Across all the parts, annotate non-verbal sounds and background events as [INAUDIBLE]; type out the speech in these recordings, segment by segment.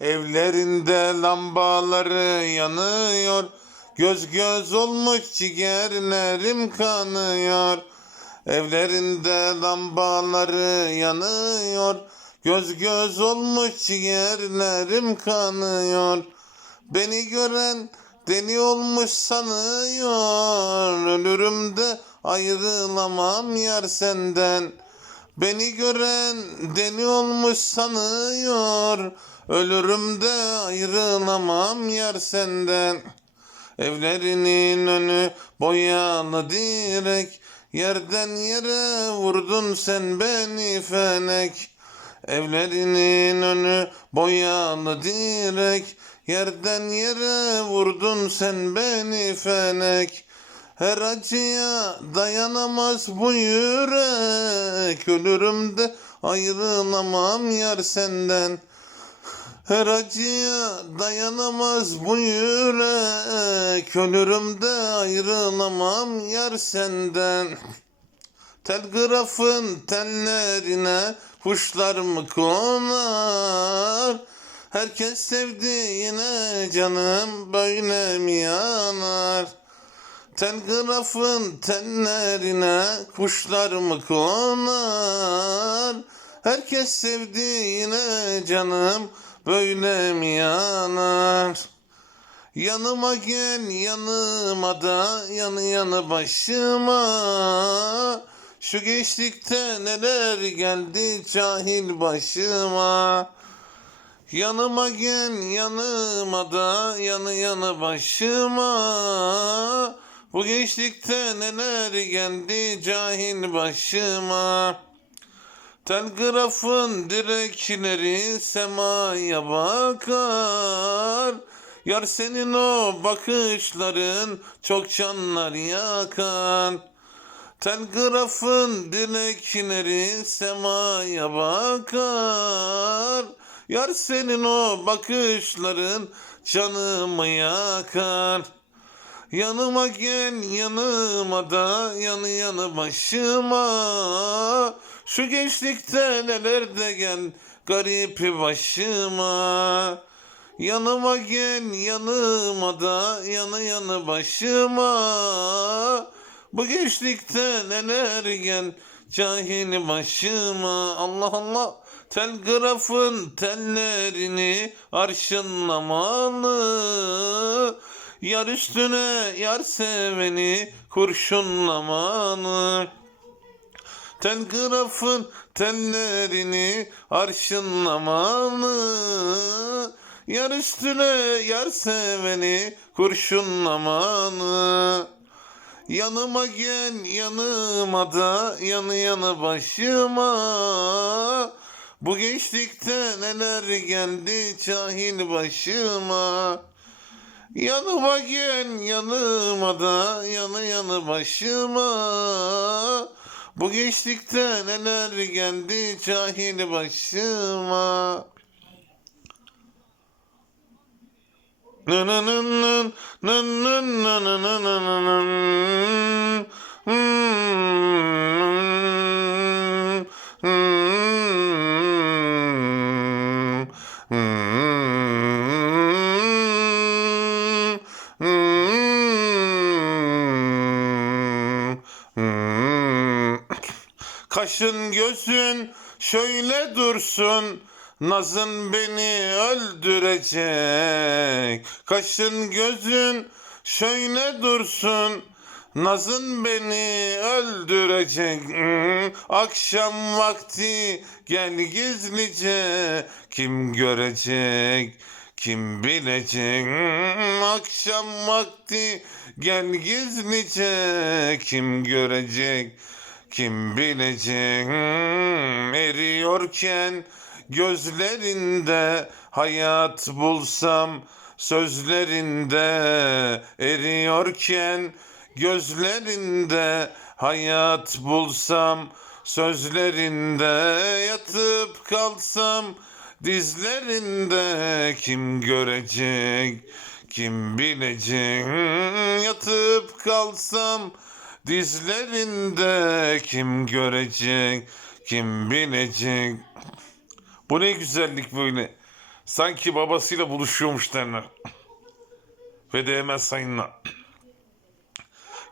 Evlerinde lambaları yanıyor. Göz göz olmuş ciğerlerim kanıyor. Evlerinde lambaları yanıyor. Göz göz olmuş ciğerlerim kanıyor. Beni gören deli olmuş sanıyor. Ölürüm de ayrılamam yar senden. Beni gören deli olmuş sanıyor. Ölürüm de ayrılamam yar senden. Evlerinin önü boyalı direk. Yerden yere vurdun sen beni fenek. Evlerinin önü boyalı direk. Yerden yere vurdun sen beni fenek. Her acıya dayanamaz bu yürek. Ölürüm de ayrılamam yar senden. Her acıya dayanamaz bu yürek. Ölürüm de ayrılamam yar senden. Telgrafın tellerine kuşlar mı konar? Herkes sevdiğine canım böyle mi yanar? Telgrafın tellerine kuşlar mı konar? Herkes sevdiğine canım böyle mi yanar? Yanıma gel yanıma da yanı yanı başıma. Şu geçlikte neler geldi cahil başıma. Yanıma gel yanıma da yanı yanı başıma. Bu geçlikte neler geldi cahil başıma Telgrafın direkleri semaya bakar. Yar senin o bakışların çok canlar yakan Telgrafın direkleri semaya bakar. Yar senin o bakışların canımı yakar. Yanıma gel yanıma da yanı yanı başıma Şu gençlikte neler de gel garip başıma. Yanıma gel yanıma da yanı yanı başıma. Bu gençlikte neler gel cahil başıma. Allah Allah Telgrafın tellerini arşınlamalı. Yar üstüne yar seveni kurşunlamalı Telgrafın tellerini arşınlamalı Yar üstüne yar seveni kurşunlamalı Yanıma gel yanıma da yanı yanı başıma. Bu gençlikte neler geldi cahil başıma. Yanıma gel yanıma da yanı yanı başıma Bu gençlikte neler geldi cahil başıma Nı nı nı nı nı nı nı nı nı Nazın beni öldürecek. Kaşın gözün şöyle dursun. Nazın beni öldürecek. Hmm, Akşam vakti gel gizlice. Kim görecek? Kim bilecek? Hmm, Akşam vakti gel gizlice. Kim görecek? Kim bilecek? Hmm, eriyorken gözlerinde hayat bulsam sözlerinde eriyorken gözlerinde hayat bulsam sözlerinde yatıp kalsam dizlerinde kim görecek kim bilecek yatıp kalsam Dizlerinde kim görecek, kim bilecek? Bu ne güzellik böyle. Sanki babasıyla buluşuyormuş derler. Ve değmez sayınla.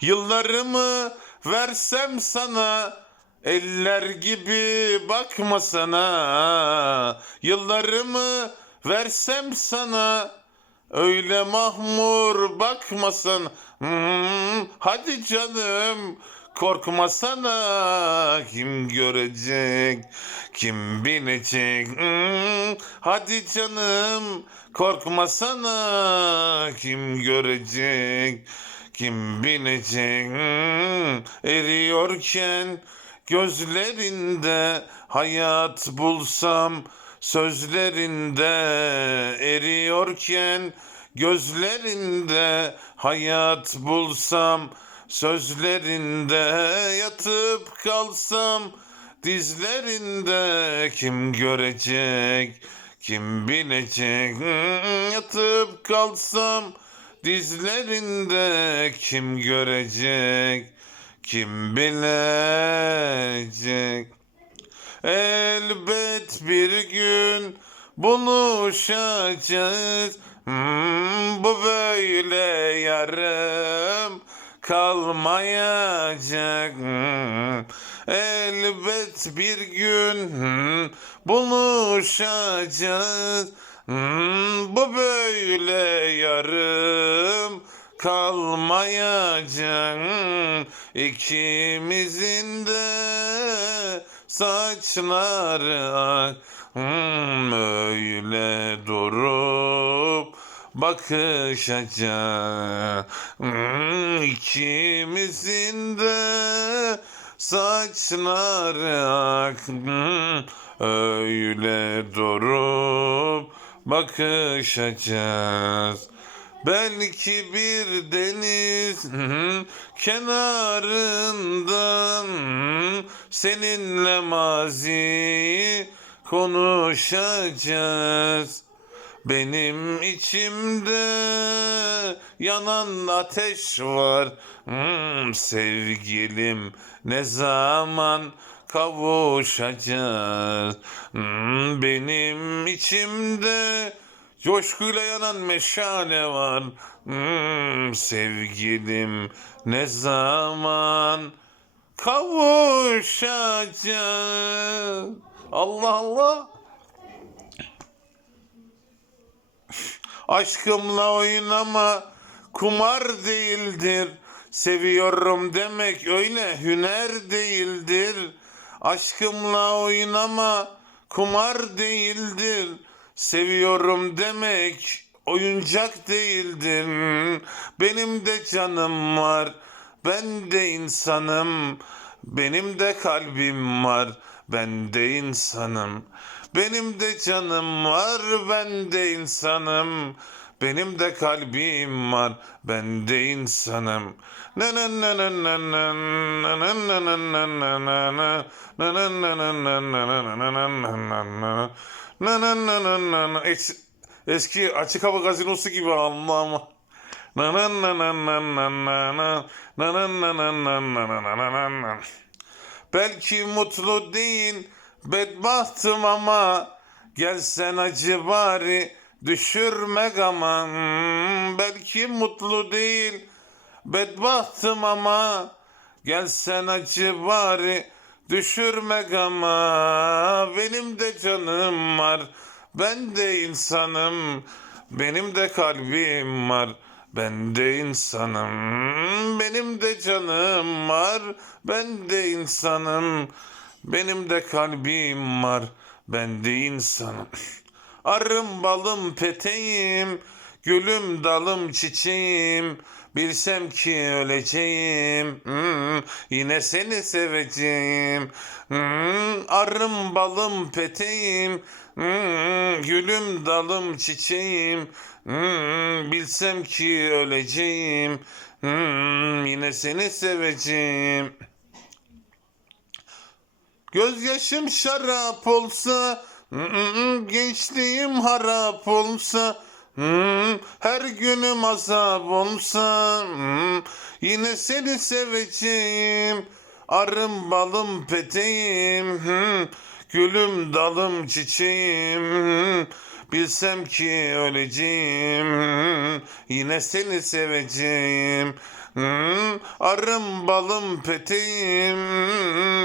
Yıllarımı versem sana eller gibi bakma sana. Yıllarımı versem sana öyle mahmur bakmasan. Hmm, hadi canım korkmasana kim görecek kim bilecek? Hmm, hadi canım korkmasana kim görecek kim bilecek? Hmm, eriyorken gözlerinde hayat bulsam sözlerinde eriyorken gözlerinde hayat bulsam sözlerinde yatıp kalsam dizlerinde kim görecek kim bilecek? Hmm, yatıp kalsam dizlerinde kim görecek kim bilecek? Elbet bir gün buluşacağız. Hmm, bu böyle yarım kalmayacak. Elbet bir gün buluşacağız. Bu böyle yarım kalmayacak. İkimizin de saçları ak öyle durup bakış açar hmm, ikimizin de saçları ak. Hmm, öyle durup bakış açacağız. Belki bir deniz hmm, kenarından seninle mazi konuşacağız. Benim içimde yanan ateş var. Hmm, sevgilim ne zaman kavuşacağız? Hmm, benim içimde Coşkuyla yanan meşale var. Hmm, sevgilim ne zaman kavuşacağız? Allah Allah. Aşkımla oynama kumar değildir. Seviyorum demek öyle hüner değildir. Aşkımla oynama kumar değildir. Seviyorum demek oyuncak değildir. Benim de canım var. Ben de insanım. Benim de kalbim var. Ben de insanım. Benim de canım var. Ben de insanım. Benim de kalbim var. Ben de insanım. Eski açık hava gazinosu gibi Allah'ım. Na na na na na na na na na na na na na na na na Belki mutlu değil bedbahtım ama gelsen acı bari düşürme gaman. Belki mutlu değil bedbahtım ama gelsen acı bari düşürme gama. Benim de canım var ben de insanım benim de kalbim var ben de insanım benim de canım var ben de insanım benim de kalbim var ben de insanım [LAUGHS] Arım balım peteğim, gülüm dalım çiçeğim. Bilsem ki öleceğim, hmm, yine seni seveceğim. Hmm, arım balım peteğim, hmm, gülüm dalım çiçeğim. Hmm, bilsem ki öleceğim, hmm, yine seni seveceğim. Gözyaşım şarap olsa, mm, gençliğim harap olsa, mm, her günüm azap olsa, mm, yine seni seveceğim. Arım balım peteğim, mm, gülüm dalım çiçeğim. mm, Bilsem ki öleceğim Yine seni seveceğim. Hmm, Arım balım peteğim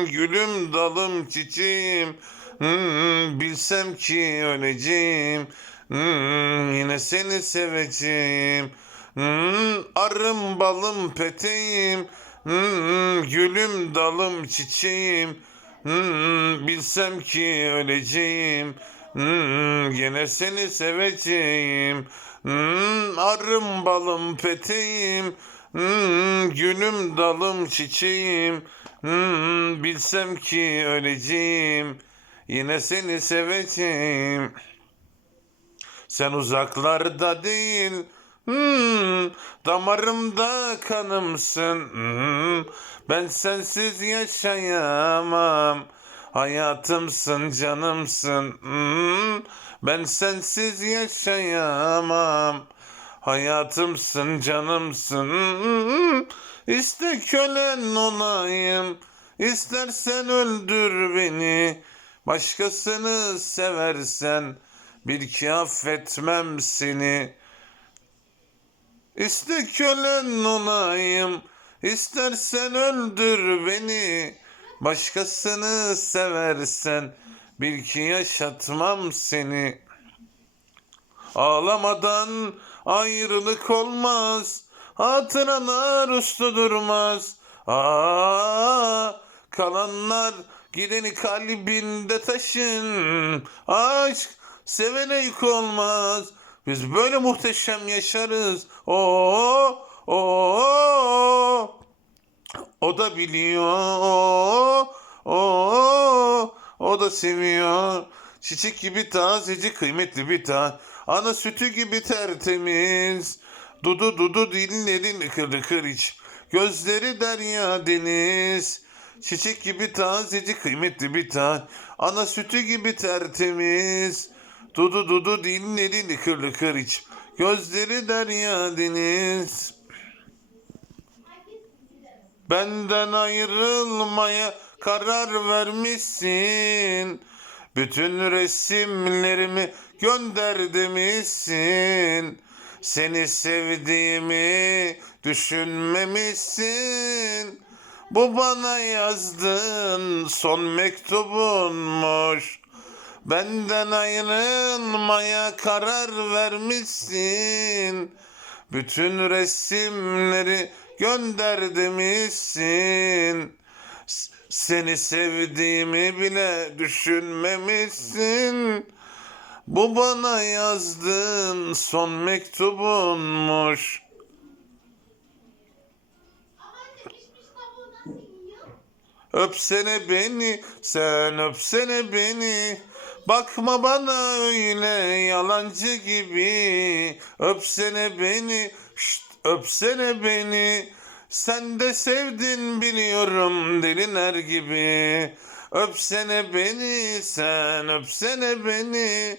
Gülüm dalım çiçeğim. Hmm, Bilsem ki öleceğim Hmm, Yine seni seveceğim. Hmm, Arım balım peteğim Hmm, Gülüm dalım çiçeğim. Hmm, Bilsem ki öleceğim Hmm, Yine seni seveceğim. Hmm, Arım balım peteğim. Hmm, Gülüm dalım çiçeğim. Hmm, Bilsem ki öleceğim. Yine seni seveceğim. Sen uzaklarda değil, hmm, damarımda kanımsın. Hmm, ben sensiz yaşayamam. Hayatımsın, canımsın. Hmm, ben sensiz yaşayamam. Hayatımsın, canımsın. Hmm, kölen olayım. İstersen öldür beni. Başkasını seversen bil ki affetmem seni. İste kölen olayım, istersen öldür beni. Başkasını seversen bil ki yaşatmam seni. Ağlamadan ayrılık olmaz, hatıralar uslu durmaz. Aa, kalanlar gideni kalbinde taşın. Aşk sevene yük olmaz. Biz böyle muhteşem yaşarız. Oo, oo, o da biliyor. Oo, o da seviyor. Çiçek gibi tazeci kıymetli bir tane. Ana sütü gibi tertemiz. Dudu dudu dillerin ıkır ıkır iç. Gözleri derya deniz. Çiçek gibi tazeci kıymetli bir tane. Ana sütü gibi tertemiz. Dudu dudu dillerin ıkır ıkır iç. Gözleri derya deniz. Benden ayrılmaya karar vermişsin. Bütün resimlerimi gönder demişsin. Seni sevdiğimi düşünmemişsin. Bu bana yazdığın son mektubunmuş. Benden ayrılmaya karar vermişsin. Bütün resimleri gönder demişsin. S- Seni sevdiğimi bile düşünmemişsin. Bu bana yazdığın son mektubunmuş. Öpsene beni, sen öpsene beni. Bakma bana öyle yalancı gibi. Öpsene beni, şşt, öpsene beni. Sen de sevdin biliyorum deliler gibi. Öpsene beni, sen öpsene beni.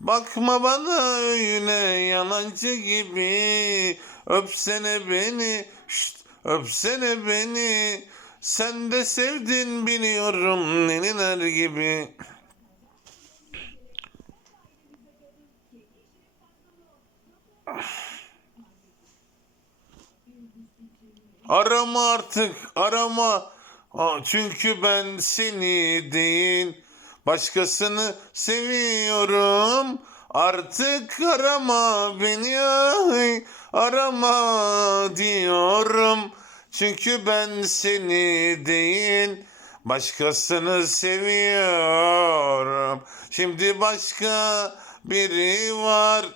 Bakma bana öyle yalancı gibi. Öpsene beni, şşt, öpsene beni. Sen de sevdin biliyorum neniler gibi. Arama artık arama. Çünkü ben seni değil başkasını seviyorum. Artık arama beni ay arama diyorum. Çünkü ben seni değil başkasını seviyorum. Şimdi başka biri var.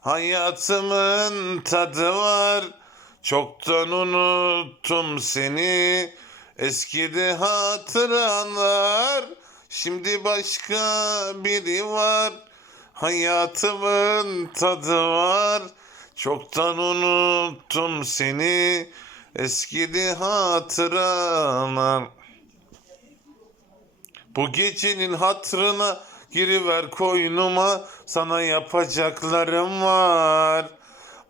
Hayatımın tadı var. Çoktan unuttum seni. Eskidi hatıralar. Şimdi başka biri var. Hayatımın tadı var. Çoktan unuttum seni. Eskidi hatıralar. Bu gecenin hatrına giriver koynuma sana yapacaklarım var.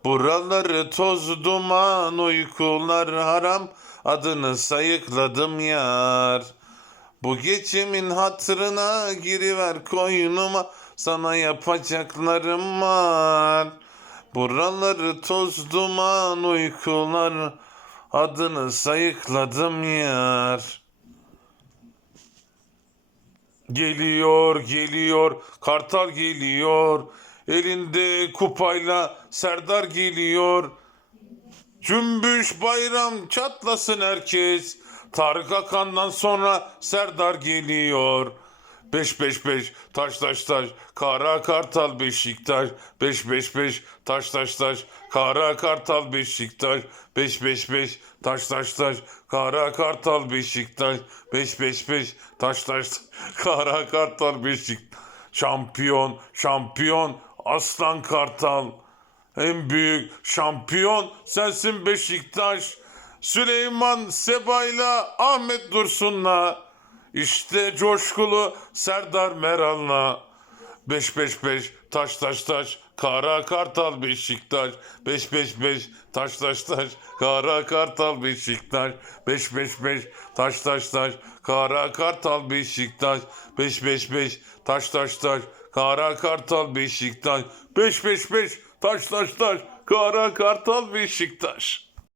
Buraları toz duman uykular haram adını sayıkladım yar. Bu gecemin hatrına giriver koynuma sana yapacaklarım var. Buraları toz duman uykular, adını sayıkladım yar. Geliyor, geliyor, Kartal geliyor. Elinde kupayla Serdar geliyor. Cümbüş bayram çatlasın herkes. Tarık Akan'dan sonra Serdar geliyor. 5-5-5 taş taş taş Kara Kartal Beşiktaş 5-5-5 taş taş taş Kara Kartal Beşiktaş 5-5-5 taş taş taş Kara Kartal Beşiktaş 5-5-5 taş taş taş Kara Kartal Beşiktaş Şampiyon şampiyon Aslan Kartal en büyük şampiyon sensin Beşiktaş. Süleyman Seba'yla Ahmet Dursun'la. İşte coşkulu Serdar Meral'la. 5-5-5 taş taş taş Kara Kartal Beşiktaş. 5-5-5 taş taş taş Kara Kartal Beşiktaş. 5-5-5 taş taş taş Kara Kartal Beşiktaş. 5-5-5 taş taş taş Kara Kartal Beşiktaş. 5-5-5 taş taş taş Kara Kartal Beşiktaş